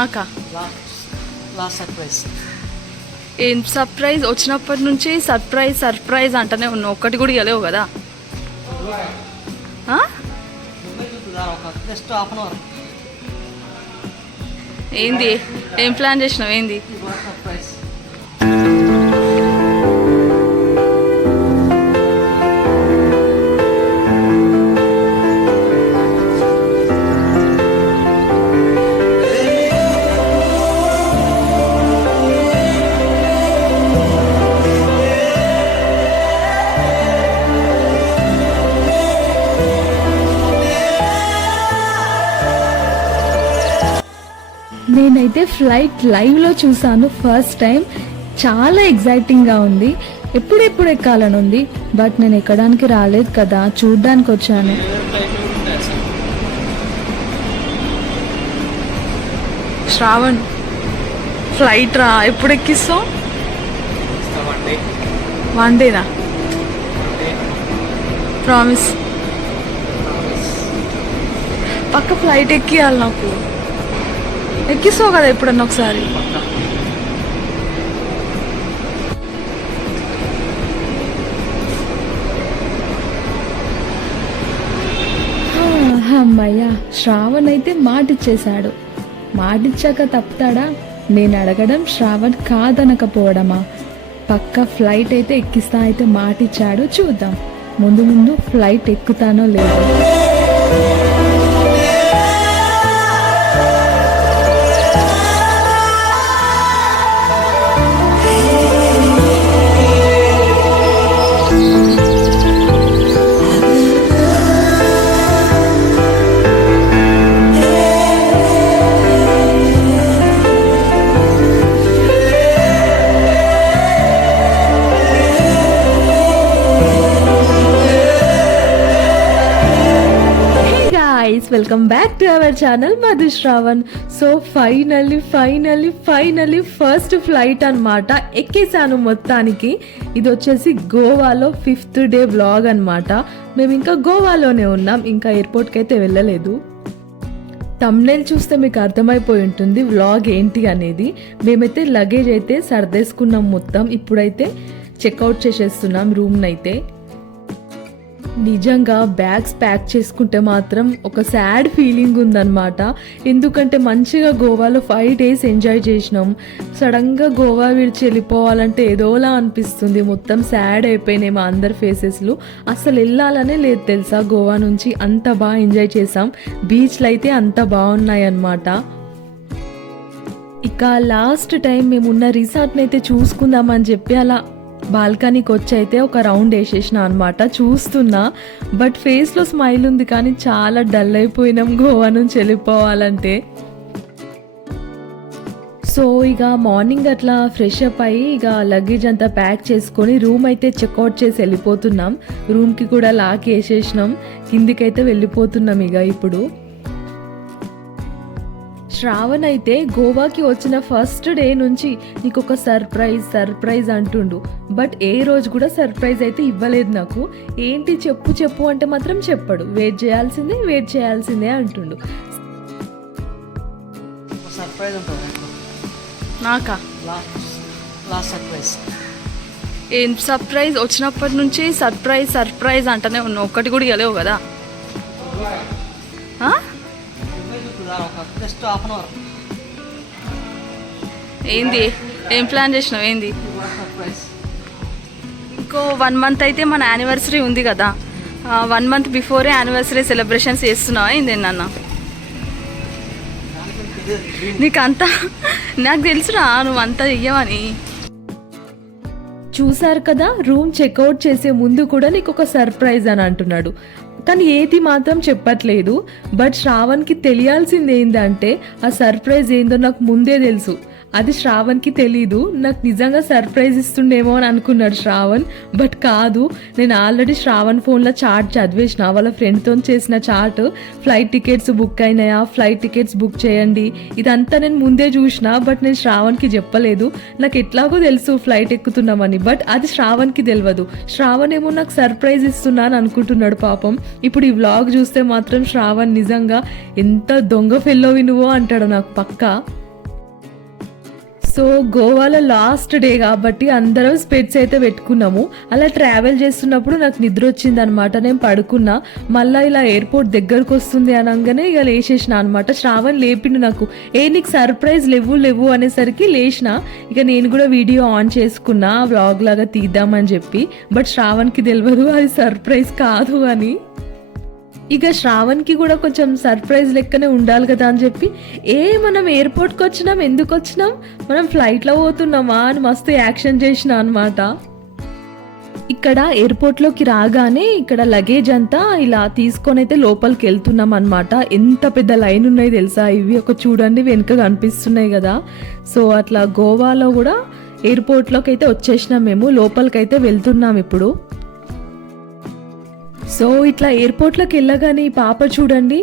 నాకా? Last surprise. ఏం surprise? వచ్చినప్పటి నుంచి సర్ప్రైజ్ సర్ప్రైజ్ అంటూనే ఉన్నావు, ఒక్కటి కూడా ఇవ్వలేవు కదా. ఆ? Just half an hour. ఏంది? ఏం ప్లాన్ చేసినావు? ఏంది? సర్ప్రైజ్. నేనైతే ఫ్లైట్ లైవ్లో చూసాను ఫస్ట్ టైం. చాలా ఎగ్జైటింగ్గా ఉంది. ఎప్పుడెప్పుడు ఎక్కాలని ఉంది, బట్ నేను ఎక్కడానికి రాలేదు కదా, చూడ్డానికి వచ్చాను. శ్రావణ్, ఫ్లైట్ రా, ఎప్పుడు ఎక్కిస్తావు? వన్ డేనా? ప్రామిస్. పక్క ఫ్లైట్ ఎక్కియాలి నాకు. ఎక్కిస్తావు కదా ఎప్పుడన్నా ఒకసారి? అమ్మయ్య, శ్రావణ్ అయితే మాటిచ్చేశాడు. మాటిచ్చాక తప్పుతాడా? నేను అడగడం, శ్రావణ్ కాదనకపోవడమా? పక్క ఫ్లైట్ అయితే ఎక్కిస్తా అయితే మాటిచ్చాడు. చూద్దాం ముందు ముందు ఫ్లైట్ ఎక్కుతానో లేదో. Welcome back to our channel Madhu Shravan. So finally first flight అన్నమాట, ఎక్కేసాను మొత్తానికి. ఇది వచ్చేసి గోవాలో 5th డే వ్లాగ్ అన్నమాట. మేము ఇంకా గోవాలోనే ఉన్నాం, ఇంకా ఎయిర్పోర్ట్కి అయితే వెళ్ళలేదు. థంబ్నెయిల్ చూస్తే మీకు అర్థమైపోయి ఉంటుంది వ్లాగ్ ఏంటి అనేది. మేమైతే లగేజ్ అయితే సర్దేసుకున్నాం మొత్తం. ఇప్పుడైతే చెక్అవుట్ చేసేస్తున్నాం రూమ్నైతే. నిజంగా బ్యాగ్స్ ప్యాక్ చేసుకుంటే మాత్రం ఒక సాడ్ ఫీలింగ్ ఉందన్నమాట. ఎందుకంటే మంచిగా గోవాలో 5 days ఎంజాయ్ చేసినాం. సడన్గా గోవా విడిచి వెళ్ళిపోవాలంటే ఏదోలా అనిపిస్తుంది. మొత్తం సాడ్ అయిపోయినాయి మా అందరి ఫేసెస్లు. అసలు వెళ్ళాలనే లేదు తెలుసా గోవా నుంచి. అంత బాగా ఎంజాయ్ చేసాం. బీచ్లు అయితే అంత బాగున్నాయి అన్నమాట. ఇక లాస్ట్ టైం మేమున్న రిసార్ట్ని అయితే చూసుకుందామని చెప్పి అలా బాల్కనీకి వచ్చి అయితే ఒక రౌండ్ వేసేసిన అనమాట. చూస్తున్నా, బట్ ఫేస్లో స్మైల్ ఉంది కానీ చాలా డల్ అయిపోయినాం గోవా నుంచి వెళ్ళిపోవాలంటే. సో ఇక మార్నింగ్ అట్లా ఫ్రెష్ అప్ అయ్యి ఇక లగేజ్ అంతా ప్యాక్ చేసుకొని రూమ్ అయితే చెక్అవుట్ చేసి వెళ్ళిపోతున్నాం. రూమ్కి కూడా లాక్ వేసేసినాం, కిందికైతే వెళ్ళిపోతున్నాం ఇక ఇప్పుడు. శ్రావణ్ అయితే గోవాకి వచ్చిన ఫస్ట్ డే నుంచి నీకు ఒక సర్ప్రైజ్ అంటుండు, బట్ ఏ రోజు కూడా సర్ప్రైజ్ అయితే ఇవ్వలేదు నాకు. ఏంటి చెప్పు అంటే మాత్రం చెప్పడు. వెయిట్ చేయాల్సిందే అంటుండు. సర్ప్రైజ్ ఉంటుంది నాకా? Last surprise. ఏం సర్ప్రైజ్? వచ్చినప్పటి నుంచి సర్ప్రైజ్ అంటూనే ఉన్నావు, ఒక్కటి కూడా ఇవ్వలేవు కదా. Just half an hour. ఏంది? ఏం ప్లాన్ చేసినావు? ఏంది? సర్ప్రైజ్. ఇంకో 1 month అయితే మన యానివర్సరీ ఉంది కదా. 1 month బిఫోరే యానివర్సరీ సెలబ్రేషన్స్ చేస్తున్నావా ఏంది నాన్న? నీకంతా నాకు తెలుసురా, నువ్వు అంతా చెయ్యవని. చూసారు కదా, రూమ్ చెక్అవుట్ చేసే ముందు కూడా నీకు ఒక సర్ప్రైజ్ అని అంటున్నాడు, కానీ ఏది మాత్రం చెప్పట్లేదు. బట్ శ్రావణ్కి తెలియాల్సింది ఏంటంటే ఆ సర్ప్రైజ్ ఏందో నాకు ముందే తెలుసు. అది శ్రావణ్కి తెలీదు. నాకు నిజంగా సర్ప్రైజ్ ఇస్తుండేమో అని అనుకున్నాడు శ్రావణ్, బట్ కాదు. నేను ఆల్రెడీ శ్రావణ్ ఫోన్లో చాట్ చదివేసిన, వాళ్ళ ఫ్రెండ్తో చేసిన చాట్. ఫ్లైట్ టికెట్స్ బుక్ అయినాయా, ఫ్లైట్ టికెట్స్ బుక్ చేయండి, ఇదంతా నేను ముందే చూసిన. బట్ నేను శ్రావణ్కి చెప్పలేదు. నాకు ఎట్లాగో తెలుసు ఫ్లైట్ ఎక్కుతున్నామని, బట్ అది శ్రావణ్కి తెలియదు. శ్రావణ్ ఏమో నాకు సర్ప్రైజ్ ఇస్తున్నా అని అనుకుంటున్నాడు పాపం. ఇప్పుడు ఈ వ్లాగ్ చూస్తే మాత్రం శ్రావణ్ నిజంగా ఎంత దొంగ ఫెల్లోవి నువ్వో అంటాడు నాకు పక్కా. సో గోవాలో లాస్ట్ డే కాబట్టి అందరం స్పెట్స్ అయితే పెట్టుకున్నాము. అలా ట్రావెల్ చేస్తున్నప్పుడు నాకు నిద్ర వచ్చింది అనమాట. నేను పడుకున్నా. మళ్ళీ ఇలా ఎయిర్పోర్ట్ దగ్గరకు వస్తుంది అనగానే ఇక లేచేసిన అనమాట. శ్రావణ్ లేపిండు నాకు, నీకు సర్ప్రైజ్ లేవు అనేసరికి లేచిన. ఇక నేను కూడా వీడియో ఆన్ చేసుకున్నా వ్లాగ్ లాగా తీద్దామని చెప్పి. బట్ శ్రావణ్కి తెలియదు అది సర్ప్రైజ్ కాదు అని. ఇక శ్రావణ్కి కూడా కొంచెం సర్ప్రైజ్ లెక్కనే ఉండాలి కదా అని చెప్పి మనం ఎయిర్పోర్ట్కి వచ్చినాం, ఎందుకు వచ్చినాం, మనం ఫ్లైట్లో పోతున్నామా అని మస్తు యాక్షన్ చేసిన అనమాట. ఇక్కడ ఎయిర్పోర్ట్లోకి రాగానే ఇక్కడ లగేజ్ అంతా ఇలా తీసుకొని అయితే లోపలికి వెళ్తున్నాం అనమాట. ఎంత పెద్ద లైన్ ఉన్నాయి తెలుసా, ఇవి ఒక చూడండి వెనుక కనిపిస్తున్నాయి కదా. సో అట్లా గోవాలో కూడా ఎయిర్పోర్ట్లోకి అయితే వచ్చేసినాం, మేము లోపలికైతే వెళ్తున్నాం ఇప్పుడు. సో ఇట్లా ఎయిర్పోర్ట్లోకి వెళ్ళగానే ఈ పాప చూడండి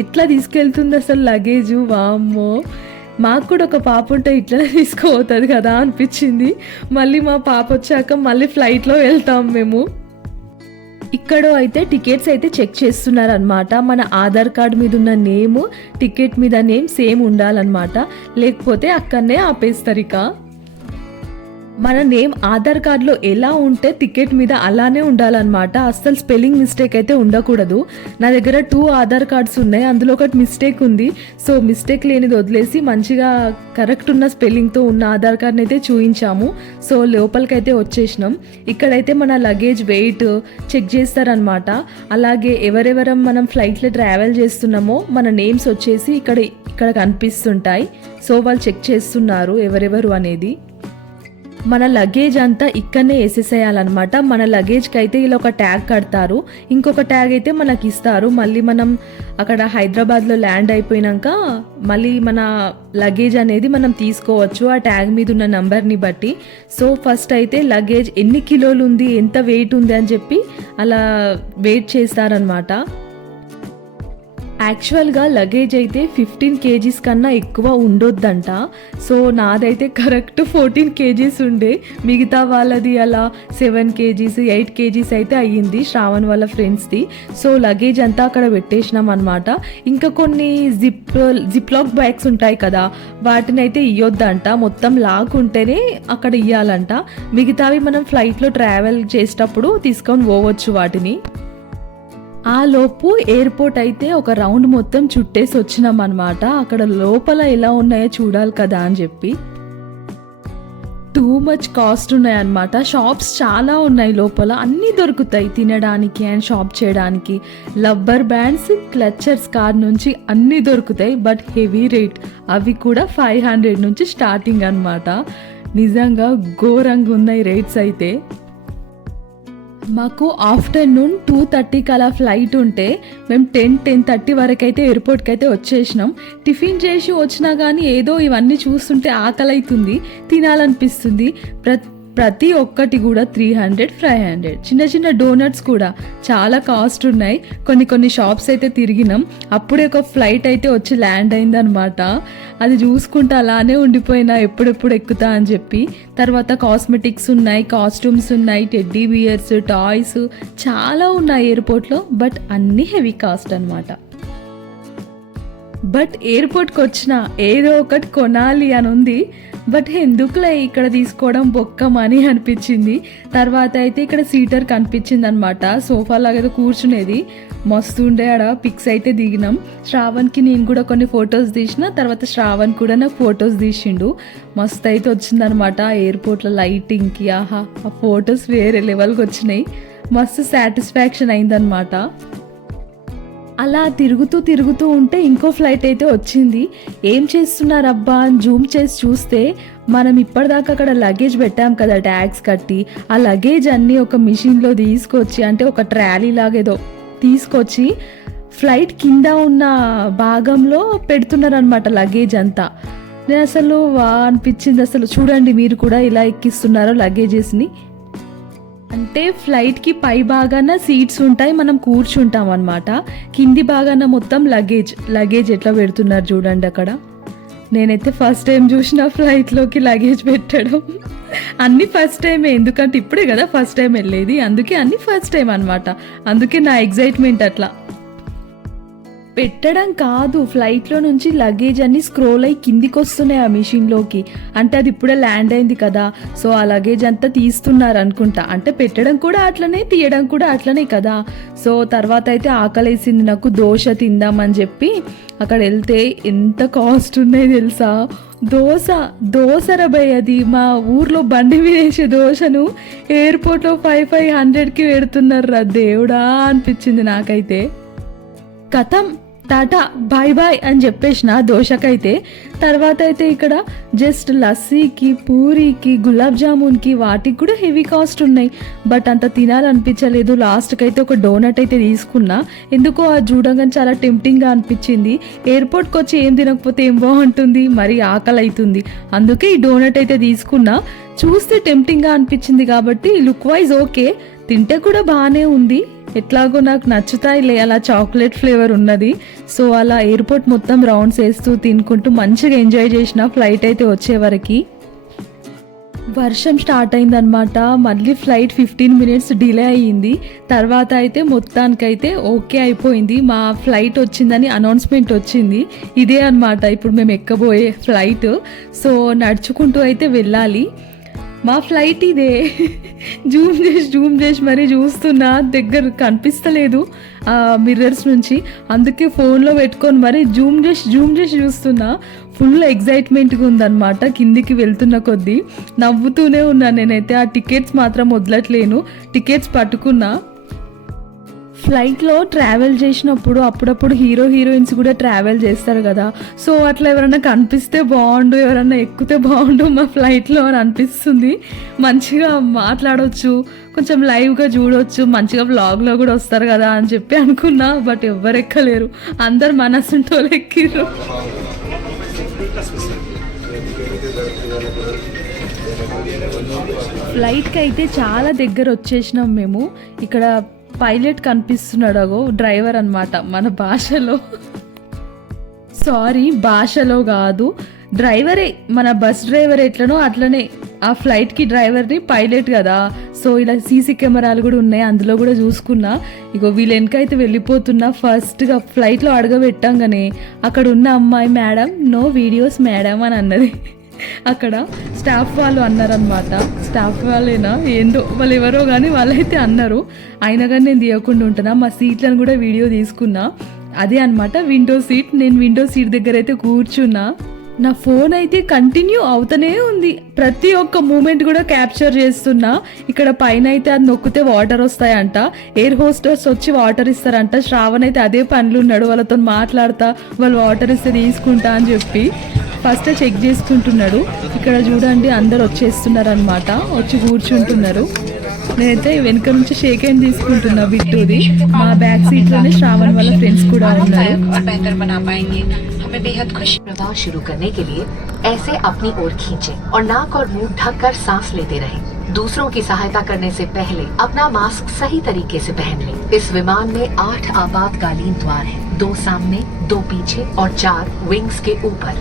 ఎట్లా తీసుకెళ్తుంది అసలు లగేజ్. వామ్మో, మాకు కూడా ఒక పాప ఉంటే ఇట్లనే తీసుకుపోతుంది కదా అనిపించింది. మళ్ళీ మా పాప వచ్చాక మళ్ళీ ఫ్లైట్లో వెళ్తాం మేము. ఇక్కడ అయితే టికెట్స్ అయితే చెక్ చేస్తున్నారనమాట. మన ఆధార్ కార్డు మీద ఉన్న నేమ్, టికెట్ మీద నేమ్ సేమ్ ఉండాలన్నమాట, లేకపోతే అక్కడనే ఆపేస్తారు. ఇక మన నేమ్ ఆధార్ కార్డులో ఎలా ఉంటే టికెట్ మీద అలానే ఉండాలన్నమాట. అస్సలు స్పెల్లింగ్ మిస్టేక్ అయితే ఉండకూడదు. నా దగ్గర 2 ఆధార్ కార్డ్స్ ఉన్నాయి, అందులో ఒకటి మిస్టేక్ ఉంది. సో మిస్టేక్ లేనిది వదిలేసి మంచిగా కరెక్ట్ ఉన్న స్పెల్లింగ్తో ఉన్న ఆధార్ కార్డ్ని అయితే చూయించాము. సో లోపలికైతే వచ్చేసినాం. ఇక్కడైతే మన లగేజ్ వెయిట్ చెక్ చేస్తారనమాట. అలాగే ఎవరెవరం మనం ఫ్లైట్లో ట్రావెల్ చేస్తున్నామో మన నేమ్స్ వచ్చేసి ఇక్కడ కనిపిస్తుంటాయి. సో వాళ్ళు చెక్ చేస్తున్నారు ఎవరెవరు అనేది. మన లగేజ్ అంతా ఇక్కడనే వేసేసేయాలన్నమాట. మన లగేజ్కి అయితే ఇలా ఒక ట్యాగ్ కడతారు, ఇంకొక ట్యాగ్ అయితే మనకి ఇస్తారు. మళ్ళీ మనం అక్కడ హైదరాబాద్లో ల్యాండ్ అయిపోయినాక మళ్ళీ మన లగేజ్ అనేది మనం తీసుకోవచ్చు ఆ ట్యాగ్ మీద ఉన్న నంబర్ని బట్టి. సో ఫస్ట్ అయితే లగేజ్ ఎన్ని కిలోలు ఉంది, ఎంత వెయిట్ ఉంది అని చెప్పి అలా వెయిట్ చేస్తారనమాట. యాక్చువల్గా లగేజ్ అయితే 15 kgs కన్నా ఎక్కువ ఉండొద్దంట. సో నాదైతే కరెక్ట్ 14 kgs ఉండే, మిగతా వాళ్ళది అలా 7 kgs 8 kgs అయితే అయ్యింది శ్రావణ్ వాళ్ళ ఫ్రెండ్స్ది. సో లగేజ్ అంతా అక్కడ పెట్టేసినాం అనమాట. ఇంకా కొన్ని జిప్ లాక్ బ్యాగ్స్ ఉంటాయి కదా, వాటిని అయితే ఇవ్వొద్దంట, మొత్తం లాక్ ఉంటేనే అక్కడ ఇవ్వాలంట. మిగతావి మనం ఫ్లైట్లో ట్రావెల్ చేసేటప్పుడు తీసుకొని పోవచ్చు వాటిని. ఆ లోపు ఎయిర్పోర్ట్ అయితే ఒక రౌండ్ మొత్తం చుట్టేసి వచ్చినాం అనమాట. అక్కడ లోపల ఎలా ఉన్నాయో చూడాలి కదా అని చెప్పి. టూ మచ్ కాస్ట్ ఉన్నాయి అనమాట. షాప్స్ చాలా ఉన్నాయి లోపల, అన్నీ దొరుకుతాయి తినడానికి అండ్ షాప్ చేయడానికి. రబ్బర్ బ్యాండ్స్, క్లచర్స్ కార్ నుంచి అన్నీ దొరుకుతాయి. బట్ హెవీ రేట్, అవి కూడా 500 నుంచి స్టార్టింగ్ అనమాట. నిజంగా ఘోరంగా ఉన్నాయి రేట్స్ అయితే. మాకు ఆఫ్టర్నూన్ 2:30కి అలా ఫ్లైట్ ఉంటే మేము 10:30 వరకు అయితే ఎయిర్పోర్ట్కి అయితే వచ్చేసినాం. టిఫిన్ చేసి వచ్చినా కానీ ఏదో ఇవన్నీ చూస్తుంటే ఆకలి అవుతుంది, తినాలనిపిస్తుంది. ప్రతి ఒక్కటి కూడా 300, 500. చిన్న చిన్న డోనట్స్ కూడా చాలా కాస్ట్ ఉన్నాయి. కొన్ని షాప్స్ అయితే తిరిగినాం. అప్పుడే ఒక ఫ్లైట్ అయితే వచ్చి ల్యాండ్ అయిందనమాట. అది చూసుకుంటూ అలానే ఉండిపోయినా ఎప్పుడెప్పుడు ఎక్కుతా అని చెప్పి. తర్వాత కాస్మెటిక్స్ ఉన్నాయి, కాస్ట్యూమ్స్ ఉన్నాయి, టెడ్డీ బియర్స్, టాయ్స్ చాలా ఉన్నాయి ఎయిర్పోర్ట్లో. బట్ అన్నీ హెవీ కాస్ట్ అనమాట. బట్ ఎయిర్పోర్ట్కి వచ్చిన ఏదో ఒకటి కొనాలి అని ఉంది. బట్ ఎందుకులే ఇక్కడ తీసుకోవడం బొక్కమని అనిపించింది. తర్వాత అయితే ఇక్కడ సీటర్ కనిపించింది అనమాట, సోఫా లాగా కూర్చునేది. మస్తు ఉండే, ఆడ పిక్స్ అయితే దిగినాం. శ్రావణ్కి నేను కూడా కొన్ని ఫొటోస్ తీసిన, తర్వాత శ్రావణ్ కూడా నాకు ఫొటోస్ తీసిండు. మస్తు అయితే వచ్చిందనమాట ఎయిర్పోర్ట్లో లైటింగ్కి. ఆహా, ఆ ఫొటోస్ వేరే లెవెల్కి వచ్చినాయి. మస్తు సాటిస్ఫాక్షన్ అయిందనమాట. అలా తిరుగుతూ ఉంటే ఇంకో ఫ్లైట్ అయితే వచ్చింది. ఏం చేస్తున్నారు అబ్బా అని జూమ్ చేసి చూస్తే మనం ఇప్పటిదాకా అక్కడ లగేజ్ పెట్టాం కదా ట్యాగ్స్ కట్టి, ఆ లగేజ్ అన్నీ ఒక మిషన్లో తీసుకొచ్చి, అంటే ఒక ట్రాలీ లాగా ఏదో తీసుకొచ్చి ఫ్లైట్ కింద ఉన్న భాగంలో పెడుతున్నారు అనమాట లగేజ్ అంతా. నేను అసలు అనిపించింది, అసలు చూడండి మీరు కూడా ఇలా ఎక్కిస్తున్నారో లగేజెస్ని. అంటే ఫ్లైట్కి పై భాగాన సీట్స్ ఉంటాయి, మనం కూర్చుంటాం అనమాట. కింది భాగాన మొత్తం లగేజ్ ఎట్లా పెడుతున్నారు చూడండి అక్కడ. నేనైతే ఫస్ట్ టైం చూసిన ఫ్లైట్లోకి లగేజ్ పెట్టడం. అన్నీ ఫస్ట్ టైమే, ఎందుకంటే ఇప్పుడే కదా ఫస్ట్ టైం వెళ్ళేది, అందుకే అన్నీ ఫస్ట్ టైం అనమాట. అందుకే నా ఎగ్జైట్మెంట్ అట్లా. పెట్టడం కాదు, ఫ్లైట్లో నుంచి లగేజ్ అన్ని స్క్రోల్ అయ్యి కిందికి వస్తున్నాయి ఆ మిషన్లోకి. అంటే అది ఇప్పుడే ల్యాండ్ అయింది కదా, సో ఆ లగేజ్ అంతా తీస్తున్నారు అనుకుంటా. అంటే పెట్టడం కూడా అట్లనే, తీయడం కూడా అట్లనే కదా. సో తర్వాత అయితే ఆకలేసింది నాకు, దోశ తిందామని చెప్పి అక్కడ వెళ్తే ఎంత కాస్ట్ ఉన్నాయి తెలుసా. దోశ రబై, అది మా ఊర్లో బండి మీద వేసే దోశను ఎయిర్పోర్ట్లో 500కి పెడుతున్నారు రా దేవుడా అనిపించింది నాకైతే. కథం టాటా బాయ్ బాయ్ అని చెప్పేసిన దోశకైతే. తర్వాత అయితే ఇక్కడ జస్ట్ లస్సీకి, పూరీకి, గులాబ్ జామున్కి వాటికి కూడా హెవీ కాస్ట్ ఉన్నాయి. బట్ అంత తినాలనిపించలేదు. లాస్ట్కి అయితే ఒక డోనట్ అయితే తీసుకున్నా. ఎందుకో అది చూడగానే చాలా టెంప్టింగ్గా అనిపించింది. ఎయిర్పోర్ట్కి వచ్చి ఏం తినకపోతే ఏం బాగుంటుంది, మరి ఆకలి అవుతుంది. అందుకే ఈ డోనట్ అయితే తీసుకున్నా. చూస్తే టెంప్టింగ్గా అనిపించింది కాబట్టి లుక్ వైజ్ ఓకే, తింటే కూడా బాగానే ఉంది. ఎట్లాగో నాకు నచ్చుతాయిలే అలా చాక్లెట్ ఫ్లేవర్ ఉన్నది. సో అలా ఎయిర్పోర్ట్ మొత్తం రౌండ్స్ వేస్తూ తినుకుంటూ మంచిగా ఎంజాయ్ చేసిన. ఫ్లైట్ అయితే వచ్చేవరకు వర్షం స్టార్ట్ అయిందనమాట. మళ్ళీ ఫ్లైట్ 15 minutes డిలే అయ్యింది. తర్వాత అయితే మొత్తానికైతే ఓకే అయిపోయింది. మా ఫ్లైట్ వచ్చిందని అనౌన్స్మెంట్ వచ్చింది. ఇదే అనమాట ఇప్పుడు మేము ఎక్కబోయే ఫ్లైట్. సో నడుచుకుంటూ అయితే వెళ్ళాలి. మా ఫ్లైట్ ఇదే. జూమ్ చేసి మరీ చూస్తున్నా, దగ్గర కనిపిస్తలేదు మిర్రర్స్ నుంచి. అందుకే ఫోన్లో పెట్టుకొని మరీ జూమ్ చేసి చూస్తున్నా. ఫుల్ ఎగ్జైట్మెంట్గా ఉందన్నమాట. కిందికి వెళ్తున్న కొద్దీ నవ్వుతూనే ఉన్నా నేనైతే. ఆ టికెట్స్ మాత్రం వదలట్లేను, టికెట్స్ పట్టుకున్నా. ఫ్లైట్లో ట్రావెల్ చేసినప్పుడు అప్పుడప్పుడు హీరోయిన్స్ కూడా ట్రావెల్ చేస్తారు కదా. సో అట్లా ఎవరైనా కనిపిస్తే బాగుండు, ఎవరైనా ఎక్కితే బాగుండు మా ఫ్లైట్లో అని అనిపిస్తుంది. మంచిగా మాట్లాడవచ్చు, కొంచెం లైవ్గా చూడవచ్చు, మంచిగా వ్లాగ్లో కూడా వస్తారు కదా అని చెప్పి అనుకున్నా. బట్ ఎవ్వరు ఎక్కలేరు, అందరు మనసుంటోళ్ళు ఎక్కిర్రు. ఫ్లైట్కి అయితే చాలా దగ్గర వచ్చేసినాం మేము. ఇక్కడ పైలట్ కనిపిస్తున్నాడు, అగో డ్రైవర్ అన్నమాట మన భాషలో. సారీ, భాషలో కాదు, డ్రైవరే, మన బస్ డ్రైవర్ ఎట్లనో అట్లనే ఆ ఫ్లైట్కి డ్రైవర్ని పైలట్ కదా. సో ఇలా సీసీ కెమెరాలు కూడా ఉన్నాయి, అందులో కూడా చూసుకున్నా. ఇగో వీళ్ళ వెనకైతే వెళ్ళిపోతున్నా. ఫస్ట్గా ఫ్లైట్లో అడగబెట్టంగానే అక్కడ ఉన్న అమ్మాయి, మేడం నో వీడియోస్ మేడం అని అన్నది. అక్కడ స్టాఫ్ వాళ్ళు అన్నారనమాట. స్టాఫ్ వాళ్ళేనా ఏందో, వాళ్ళు ఎవరో కానీ వాళ్ళైతే అన్నారు. అయినా కానీ నేను తీయకుండా ఉంటున్నా. మా సీట్లను కూడా వీడియో తీసుకున్నా. అదే అనమాట విండో సీట్. నేను విండో సీట్ దగ్గర అయితే కూర్చున్నా. నా ఫోన్ అయితే కంటిన్యూ అవుతూనే ఉంది, ప్రతి ఒక్క మూమెంట్ కూడా క్యాప్చర్ చేస్తున్నా. ఇక్కడ పైన అయితే అది నొక్కితే వాటర్ వస్తాయంట, ఎయిర్ హోస్టర్స్ వచ్చి వాటర్ ఇస్తారంట. శ్రావణ్ అయితే అదే పనులు ఉన్నాడు, వాళ్ళతో మాట్లాడతా వాళ్ళు వాటర్ ఇస్తే తీసుకుంటా అని చెప్పి ఫస్ట్ చెక్ చేసుకుంటున్నాడు. ఇక్కడ చూడండి అందరు వచ్చేస్తున్నారు అనమాట, వచ్చి కూర్చుంటున్నారు. నేనైతే వెనుక నుంచి షేక్ హ్యాండ్ తీసుకుంటున్నా బిట్టుది. మా బ్యాక్ సీట్ లోనే శ్రావణ్ వాళ్ళ ఫ్రెండ్స్ కూడా ఉన్నారు. हमें बेहद खुश प्रवाह शुरू करने के लिए ऐसे अपनी ओर खींचे और नाक और मुंह ढककर सांस लेते रहें। दूसरों की सहायता करने से पहले अपना मास्क सही तरीके से पहन लें। इस विमान में 8 आपातकालीन द्वार हैं, 2 सामने, 2 पीछे और 4 विंग्स के ऊपर।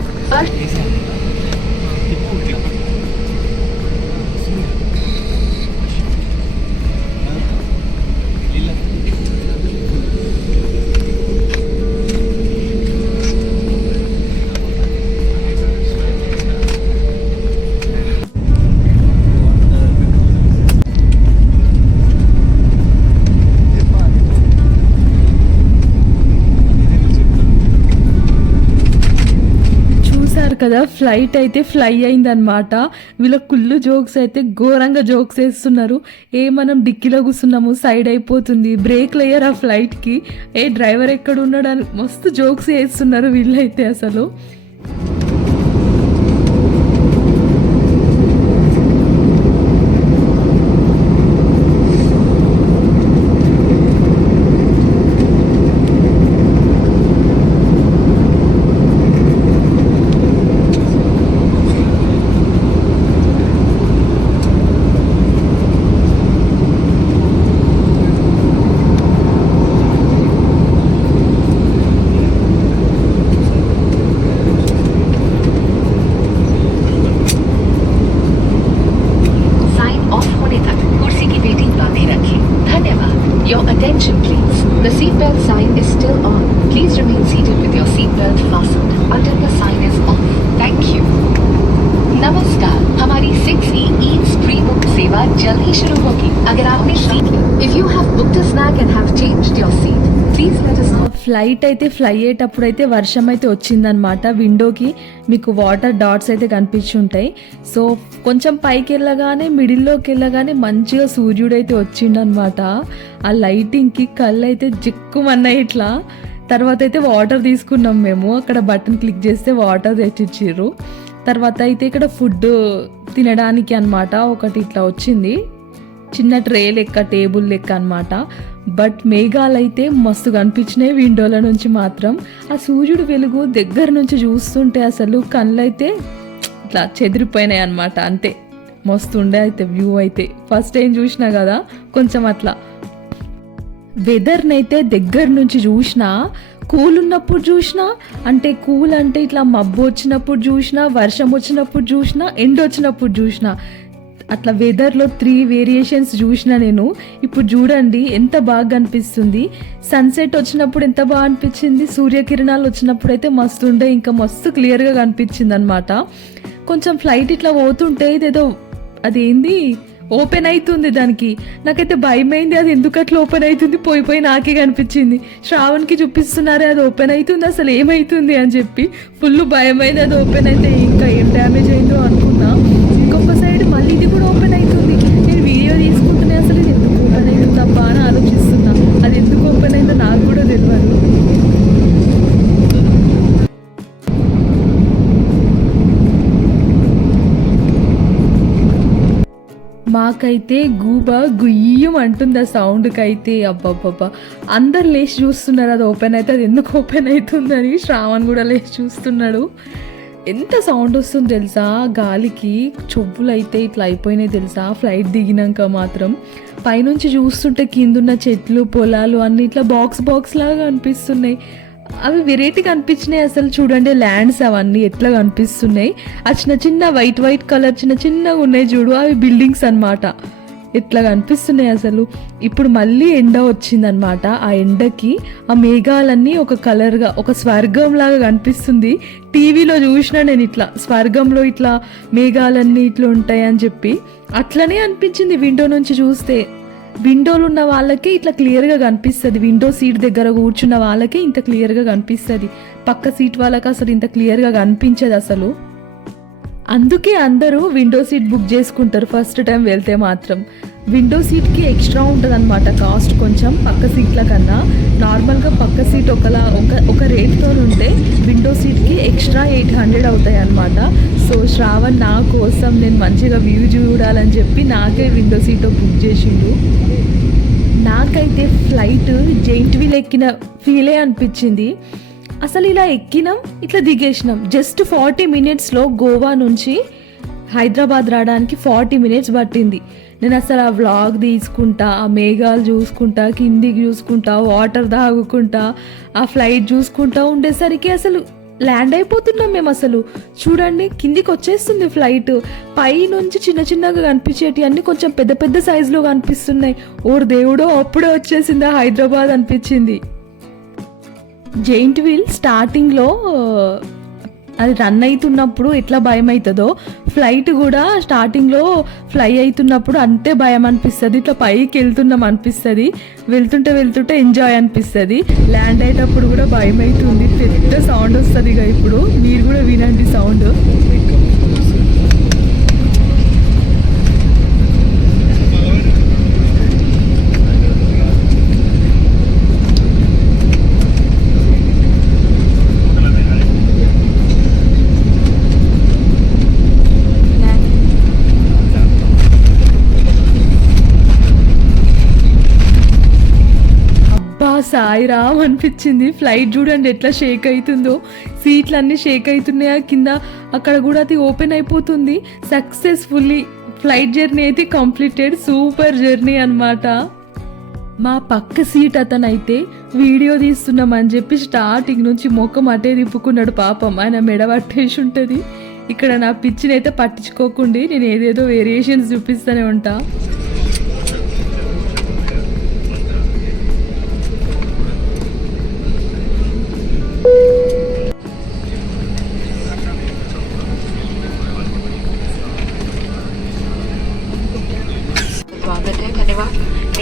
కదా ఫ్లైట్ అయితే ఫ్లై అయిందనమాట. వీళ్ళ కుళ్ళు జోక్స్ అయితే ఘోరంగా జోక్స్ వేస్తున్నారు. మనం డిక్కీలో కూర్చున్నాము, సైడ్ అయిపోతుంది, బ్రేక్ లేయర్ ఆ ఫ్లైట్కి, డ్రైవర్ ఎక్కడ ఉన్నాడు అని మస్తు జోక్స్ వేస్తున్నారు వీళ్ళైతే అసలు. Please remain seated with your seatbelt fastened until the sign is off. Thank you. नमस्कार, हमारी 6E Eats Pre-Book सेवा जल्द ही शुरू होगी। अगर आपने seat If you have booked a snack and have changed your seat, please let us know. Flight అయితే fly అయ్యేటప్పుడు అయితే వర్షం అయితే వచ్చిందనమాట. విండోకి మీకు వాటర్ డాట్స్ అయితే కనిపించుంటాయి. సో కొంచెం పైకి వెళ్ళగానే మిడిల్లోకి వెళ్ళగానే మంచిగా సూర్యుడు అయితే వచ్చిండనమాట. ఆ లైటింగ్కి కళ్ళు అయితే జిక్కుమన్నాయి ఇట్లా. తర్వాత అయితే వాటర్ తీసుకున్నాం మేము. అక్కడ బటన్ క్లిక్ చేస్తే వాటర్ తెచ్చిచ్చిర్రు. తర్వాత అయితే ఇక్కడ ఫుడ్ తినడానికి అనమాట ఒకటి ఇట్లా వచ్చింది, చిన్న ట్రే లెక్క, టేబుల్ లెక్క అనమాట. బట్ మేఘాలు అయితే మస్తు కనిపించినాయి విండోల నుంచి మాత్రం. ఆ సూర్యుడు వెలుగు దగ్గర నుంచి చూస్తుంటే అసలు కళ్ళు అయితే ఇట్లా చెదిరిపోయినాయి అనమాట. అంతే మస్తు ఉండే అయితే వ్యూ అయితే. ఫస్ట్ టైం చూసినా కదా కొంచెం అట్లా. వెదర్ని అయితే దగ్గర నుంచి చూసినా, కూల్ ఉన్నప్పుడు చూసినా, అంటే కూల్ అంటే ఇట్లా మబ్బు వచ్చినప్పుడు చూసినా, వర్షం వచ్చినప్పుడు చూసినా, ఎండ వచ్చినప్పుడు చూసినా, అట్లా వెదర్లో 3 వేరియేషన్స్ చూసిన నేను. ఇప్పుడు చూడండి ఎంత బాగా అనిపిస్తుంది. సన్సెట్ వచ్చినప్పుడు ఎంత బాగా అనిపించింది, సూర్యకిరణాలు వచ్చినప్పుడు అయితే మస్తు ఉండే, ఇంకా మస్తు క్లియర్గా కనిపించింది అనమాట. కొంచెం ఫ్లైట్ ఇట్లా పోతుంటే ఇదేదో అదేంది ఓపెన్ అవుతుంది, దానికి నాకైతే భయమైంది. అది ఎందుకు అట్లా ఓపెన్ అవుతుంది, పోయి నాకే కనిపించింది. శ్రావణ్కి చూపిస్తున్నారే అది ఓపెన్ అవుతుంది, అసలు ఏమవుతుంది అని చెప్పి ఫుల్ భయమైంది. అది ఓపెన్ అయితే ఇంకా ఏం డ్యామేజ్ అయిందో అనుకున్నా. ఇంకొక సైడ్ మళ్ళీ ఇది కూడా ఓపెన్ అవుతుంది. నేను వీడియో తీసుకుంటున్నా, అసలు ఇది ఎందుకు ఓపెన్ అయిందో తప్ప అని ఆలోచిస్తున్నా. అది ఎందుకు ఓపెన్ అయిందో నాకు కూడా తెలియదు. మాకైతే గూబ గుయ్యం అంటుంది ఆ సౌండ్కి అయితే. అబ్బాబ్బా అందరు లేచి చూస్తున్నారు అది ఓపెన్ అయితే, అది ఎందుకు ఓపెన్ అవుతుందని. శ్రావణ్ కూడా లేచి చూస్తున్నాడు. ఎంత సౌండ్ వస్తుంది తెలుసా గాలికి, చెవులు అయితే ఇట్లా అయిపోయినాయి తెలుసా. ఫ్లైట్ దిగినాక మాత్రం పైనుంచి చూస్తుంటే కిందున్న చెట్లు పొలాలు అన్ని ఇట్లా బాక్స్ లాగా అనిపిస్తున్నాయి. అవి వెరైటీగా అనిపించినాయి అసలు. చూడండి ల్యాండ్స్ అవన్నీ ఎట్లా కనిపిస్తున్నాయి. ఆ చిన్న వైట్ కలర్ చిన్నగా ఉన్నాయి చూడు, అవి బిల్డింగ్స్ అన్నమాట. ఎట్లా కనిపిస్తున్నాయి అసలు. ఇప్పుడు మళ్ళీ ఎండ వచ్చిందనమాట. ఆ ఎండకి ఆ మేఘాలన్నీ ఒక కలర్గా, ఒక స్వర్గం లాగా కనిపిస్తుంది. టీవీలో చూసినా నేను ఇట్లా స్వర్గంలో ఇట్లా మేఘాలన్నీ ఇట్లా ఉంటాయి అని చెప్పి. అట్లనే అనిపించింది విండో నుంచి చూస్తే. విండోలు ఉన్న వాళ్ళకే ఇట్లా క్లియర్గా కనిపిస్తుంది. విండో సీట్ దగ్గర కూర్చున్న వాళ్ళకే ఇంత క్లియర్గా కనిపిస్తుంది. పక్క సీట్ వాళ్ళకి అసలు ఇంత క్లియర్గా కనిపించదు అసలు. అందుకే అందరూ విండో సీట్ బుక్ చేసుకుంటారు ఫస్ట్ టైం వెళ్తే మాత్రం. విండో సీట్కి ఎక్స్ట్రా ఉంటుంది అనమాట కాస్ట్ కొంచెం పక్క సీట్ల కన్నా. నార్మల్గా పక్క సీట్ ఒక రేట్తో ఉంటే విండో సీట్కి ఎక్స్ట్రా 800 అవుతాయి అనమాట. సో శ్రావణ్ నా కోసం నేను మంచిగా వ్యూ చూడాలని చెప్పి నాకే విండో సీట్ బుక్ చేసిండు. నాకైతే ఫ్లైట్ జెయింట్ వీల్ ఎక్కిన ఫీలే అనిపించింది. అసలు ఇలా ఎక్కినాం, ఇట్లా దిగేసినాం. జస్ట్ 40 మినిట్స్లో గోవా నుంచి హైదరాబాద్ రావడానికి 40 మినిట్స్ పట్టింది. నేను అసలు ఆ వ్లాగ్ తీసుకుంటా, ఆ మేఘాలు చూసుకుంటా, కిందికి చూసుకుంటా, వాటర్ తాగుకుంటా, ఆ ఫ్లైట్ చూసుకుంటా ఉండేసరికి అసలు ల్యాండ్ అయిపోతున్నాం మేము. అసలు చూడండి కిందికి వచ్చేస్తుంది ఫ్లైట్. పై నుంచి చిన్నగా కనిపించేటి అన్ని కొంచెం పెద్ద సైజులో కనిపిస్తున్నాయి. ఓరు దేవుడో అప్పుడే వచ్చేసిందా హైదరాబాద్ అనిపించింది. జెయింట్ వీల్ స్టార్టింగ్లో అది రన్ అవుతున్నప్పుడు ఎట్లా భయం అవుతుందో, ఫ్లైట్ కూడా స్టార్టింగ్లో ఫ్లై అవుతున్నప్పుడు అంతే భయం అనిపిస్తుంది. ఇట్లా పైకి వెళ్తున్నాం అనిపిస్తుంది, వెళ్తుంటే ఎంజాయ్ అనిపిస్తుంది. ల్యాండ్ అయ్యేటప్పుడు కూడా భయం అవుతుంది, పెద్ద సౌండ్ వస్తుంది. ఇక ఇప్పుడు మీరు కూడా వినండి సౌండ్. సాయిరామ్ అనిపించింది. ఫ్లైట్ చూడండి ఎట్లా షేక్ అవుతుందో, సీట్లు అన్నీ షేక్ అవుతున్నాయా కింద. అక్కడ కూడా అది ఓపెన్ అయిపోతుంది. సక్సెస్ఫుల్లీ ఫ్లైట్ జర్నీ అయితే కంప్లీటెడ్. సూపర్ జర్నీ అన్నమాట. మా పక్క సీట్ అతనైతే వీడియో తీస్తున్నామని చెప్పి స్టార్టింగ్ నుంచి ముఖం అటే తిప్పుకున్నాడు. పాపం ఆయన మెడ పట్టేసి ఉంటుంది. ఇక్కడ నా పిచ్చినైతే పట్టించుకోకుండా నేను ఏదేదో వేరియేషన్స్ చూపిస్తూనే ఉంటా.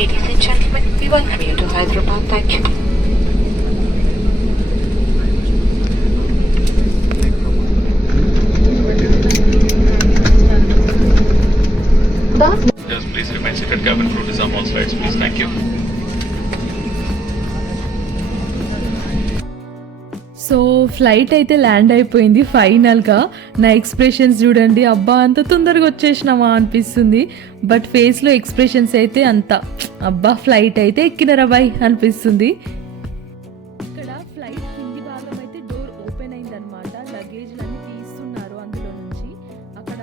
Ladies and gentlemen, we welcome you to Hyderabad. Thank you. Just please remain seated. Cabin crew is on all sides, please. Thank you. So flight అయితే ల్యాండ్ అయిపోయింది ఫైనల్గా. నా ఎక్స్ప్రెషన్స్ చూడండి, అబ్బా అంత తొందరగా వచ్చేసినామా అనిపిస్తుంది. బట్ ఫేస్లో ఎక్స్ప్రెషన్స్ అయితే అంత అబ్బా ఫ్లైట్ అయితే ఎక్కినరా బాయ్ అనిపిస్తుంది. ఇక్కడ ఫ్లైట్ కింది భాగం అయితే డోర్ ఓపెన్ అయిందనమాట. లగేజ్లన్నీ తీస్తున్నారు అందులో నుంచి, అక్కడ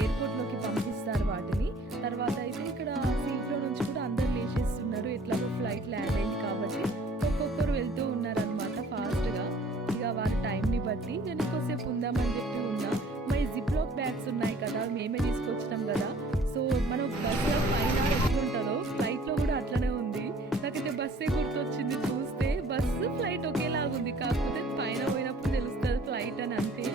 ఎయిర్పోర్ట్లోకి పంపిస్తారు వాటిని. తర్వాత అయితే ఇక్కడ సీట్లో నుంచి కూడా అందరు లేచేస్తున్నారు. ఎట్లాగో ఫ్లైట్ ల్యాండ్ అయింది కాబట్టి ఒక్కొక్కరు వెళ్తూ ఉన్నారనమాట ఫాస్ట్గా. ఇక వారి టైంని బట్టి నేను కొద్దిసేపు ఉందామని చెప్పి ఉన్నా. మరి జిప్ లాక్ బ్యాగ్స్ ఉన్నాయి కదా, మేమే తీసుకొచ్చినాం కదా. సో మనం బస్సులో పైన ఎట్లుంటుందో ఫ్లైట్లో కూడా అట్లనే ఉంది. నాకైతే బస్సే గుర్తొచ్చింది చూస్తే. బస్సు ఫ్లైట్ ఒకేలాగుంది, కాకపోతే పైన పోయినప్పుడు తెలుస్తుంది ఫ్లైట్ అని అంతే.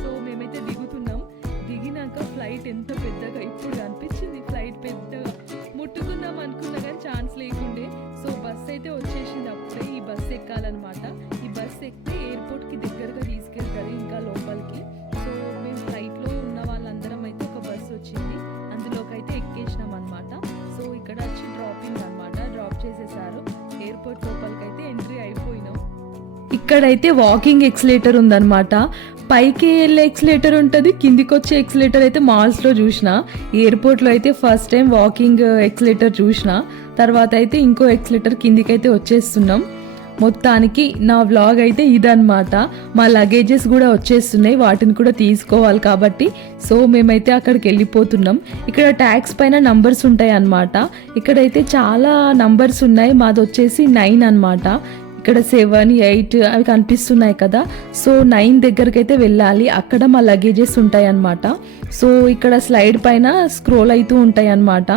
సో మేమైతే దిగుతున్నాం. దిగినాక ఫ్లైట్ ఎంత పెద్దగా ఇప్పుడు అనిపించింది. ఫ్లైట్ పెద్దగా ముట్టుకుందాం అనుకున్నా కానీ ఛాన్స్ లేకుండే. సో బస్సు అయితే వచ్చేసింది అప్పుడే. ఈ బస్సు ఎక్కాలన్నమాట. ఈ బస్సు ఎక్కితే ఎయిర్పోర్ట్కి దగ్గరగా తీసుకెళ్తారు ఇంకా లోపలికి. సో మేము ఫ్లైట్లో ఉన్న వాళ్ళందరం అయితే ఒక బస్సు వచ్చింది, అందులోకి అయితే ఎక్కేసినాం అనమాట. సో ఇక్కడ వచ్చి డ్రాపింగ్ అనమాట, డ్రాప్ చేసేసారు. ఎయిర్పోర్ట్ లోపలికి అయితే ఎంట్రీ అయిపోయినాం. ఇక్కడైతే వాకింగ్ ఎక్సిలేటర్ ఉందన్నమాట. పైకి వెళ్ళే ఎక్సిలేటర్ ఉంటుంది, కిందికి వచ్చే ఎక్సిలేటర్ అయితే మాల్స్లో చూసిన. ఎయిర్పోర్ట్లో అయితే ఫస్ట్ టైం వాకింగ్ ఎక్సిలేటర్ చూసిన. తర్వాత అయితే ఇంకో ఎక్సిలేటర్ కిందికి అయితే వచ్చేస్తున్నాం. మొత్తానికి నా వ్లాగ్ అయితే ఇదన్నమాట. మా లగేజెస్ కూడా వచ్చేస్తున్నాయి, వాటిని కూడా తీసుకోవాలి కాబట్టి. సో మేమైతే అక్కడికి వెళ్ళిపోతున్నాం. ఇక్కడ ట్యాగ్స్ పైన నంబర్స్ ఉంటాయి అన్నమాట. ఇక్కడైతే చాలా నంబర్స్ ఉన్నాయి. మాది వచ్చేసి 9 అన్నమాట. ఇక్కడ 7, 8 అవి కనిపిస్తున్నాయి కదా. సో 9 దగ్గరికి అయితే వెళ్ళాలి. అక్కడ మా లగేజెస్ ఉంటాయి అన్నమాట. సో ఇక్కడ స్లైడ్ పైన స్క్రోల్ అవుతూ ఉంటాయి అన్నమాట.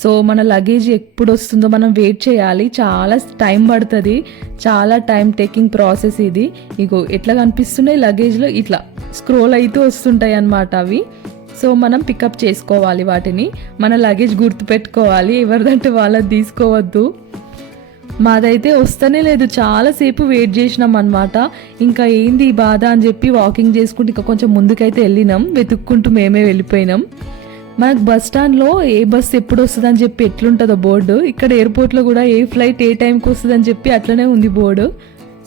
సో మన లగేజ్ ఎప్పుడు వస్తుందో మనం వెయిట్ చేయాలి. చాలా టైం పడుతుంది, చాలా టైం టేకింగ్ ప్రాసెస్ ఇది. ఇగో ఎట్లా కనిపిస్తున్నాయి లగేజ్లో, ఇట్లా స్క్రోల్ అవుతూ వస్తుంటాయి అన్నమాట అవి. సో మనం పికప్ చేసుకోవాలి వాటిని. మన లగేజ్ గుర్తుపెట్టుకోవాలి, ఎవరిదంటే వాళ్ళది తీసుకోవద్దు. మాదైతే వస్తూనే లేదు, చాలాసేపు వెయిట్ చేసినాం అనమాట. ఇంకా ఏంది ఈ బాధ అని చెప్పి వాకింగ్ చేసుకుంటూ ఇంకా కొంచెం ముందుకైతే వెళ్ళినాం. వెతుక్కుంటూ మేమే వెళ్ళిపోయినాం. మనకు బస్ స్టాండ్లో ఏ బస్ ఎప్పుడు వస్తుందని చెప్పి ఎట్లుంటుందో బోర్డు, ఇక్కడ ఎయిర్పోర్ట్లో కూడా ఏ ఫ్లైట్ ఏ టైంకి వస్తుందని చెప్పి అట్లనే ఉంది బోర్డు.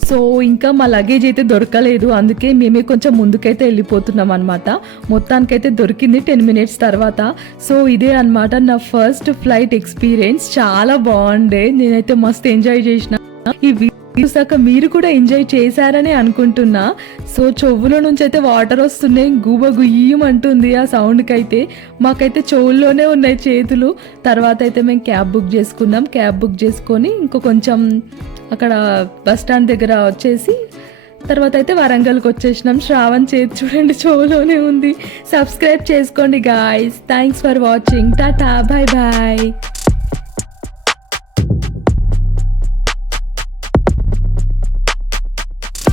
సో ఇంకా మా లగేజ్ అయితే దొరకలేదు, అందుకే మేమే కొంచెం ముందుకైతే వెళ్ళిపోతున్నాం అనమాట. మొత్తానికైతే దొరికింది 10 మినిట్స్ తర్వాత. సో ఇదే అనమాట నా ఫస్ట్ ఫ్లైట్ ఎక్స్పీరియన్స్. చాలా బాగుండే, నేనైతే మస్తు ఎంజాయ్ చేసిన. ఈ వీడియోస్ దాకా మీరు కూడా ఎంజాయ్ చేశారని అనుకుంటున్నా. సో చెవులో నుంచి అయితే వాటర్ వస్తున్నాయి, గుబ గుయ్యమంటుంది ఆ సౌండ్కి అయితే. మాకైతే చెవుల్లోనే ఉన్నాయి చేతులు. తర్వాత అయితే మేము క్యాబ్ బుక్ చేసుకున్నాం. క్యాబ్ బుక్ చేసుకొని ఇంకో కొంచెం అక్కడ బస్ స్టాండ్ దగ్గర వచ్చేసి తర్వాత అయితే వరంగల్కి వచ్చేసినాం. శ్రావణ్ చేతి చూడండి చెవులోనే ఉంది. సబ్స్క్రైబ్ చేసుకోండి guys. Thanks for watching. Tata, bye bye.